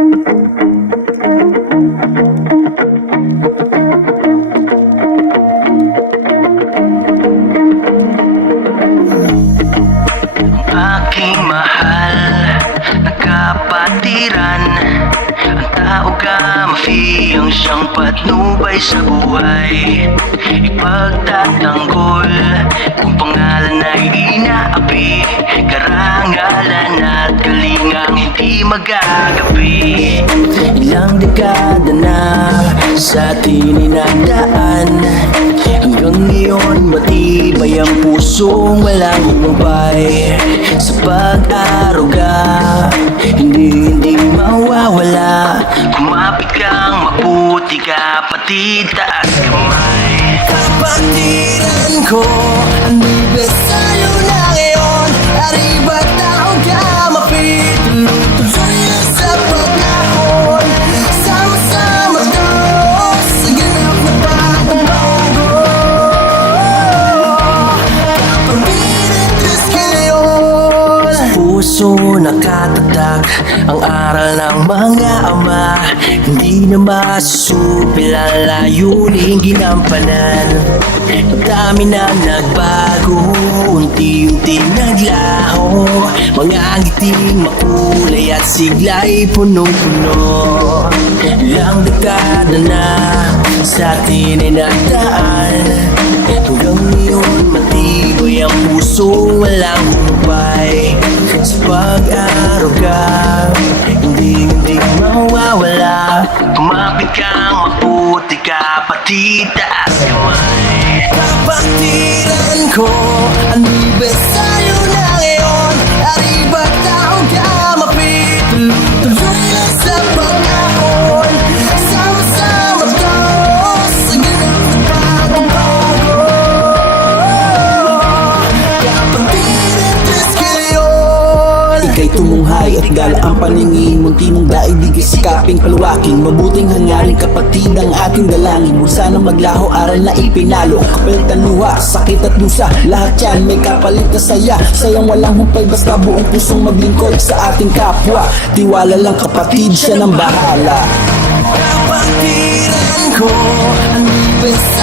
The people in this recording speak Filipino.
Aking mahal na kapatiran, ang tao ka mafiyang siyang patnubay sa buhay. Ipagtatanggol kung pangalan ay inaapi, karangalan at kalingang hindi magagabi. Ilang dekada na sa atin inandaan, hanggang ngayon matibay ang pusong walang umabay. Sa pag-aruga, hindi mawawala. Kumapit kang mabuti kapatid, taas kamay. Kapatiran ko, anibersaryo na ngayon. Arriba tao ka, mapit, tuloy na sa pag-ahon. Sama-sama tayo sa ganap na pagbabago. Kapatiran Diyos ka ngayon. Sa puso nakatatak ang aral ng mga ama, hindi na masusupil ang layuning ginampanan. Dami na nagbago, unti-unti naglaho, mga ngiting makulay at sigla'y punong-puno. Ilang dekada na sa atin ay nagdaan, hanggang ngayon matibay ang puso walang humpay. Sa pag-aruga, hindi mawawala. Kumapit kang mabuti kapatid, taas kamay. Kapatiran ko, anibersaryo na ngayon. Arriba tao ka, mapit, tuloy na sa pag-ahon. Sama-sama tayo sa ganap na pagbabago. Kapatiran Diyos ka ngayon. Ika'y tumunghay at gala ang paningin, munti mong daigdig isikaping paluwakin. Mabuting hangarin kapatid ang ating dalangin. Huwag sana maglaho, aral na ipinalo. Kapalitan luha, sakit at lusa, lahat yan may kapalit na saya. Sayang walang humpay, basta buong pusong maglingkod sa ating kapwa. Tiwala lang kapatid, siya nang bahala. Kapatiran ko, anibersaryo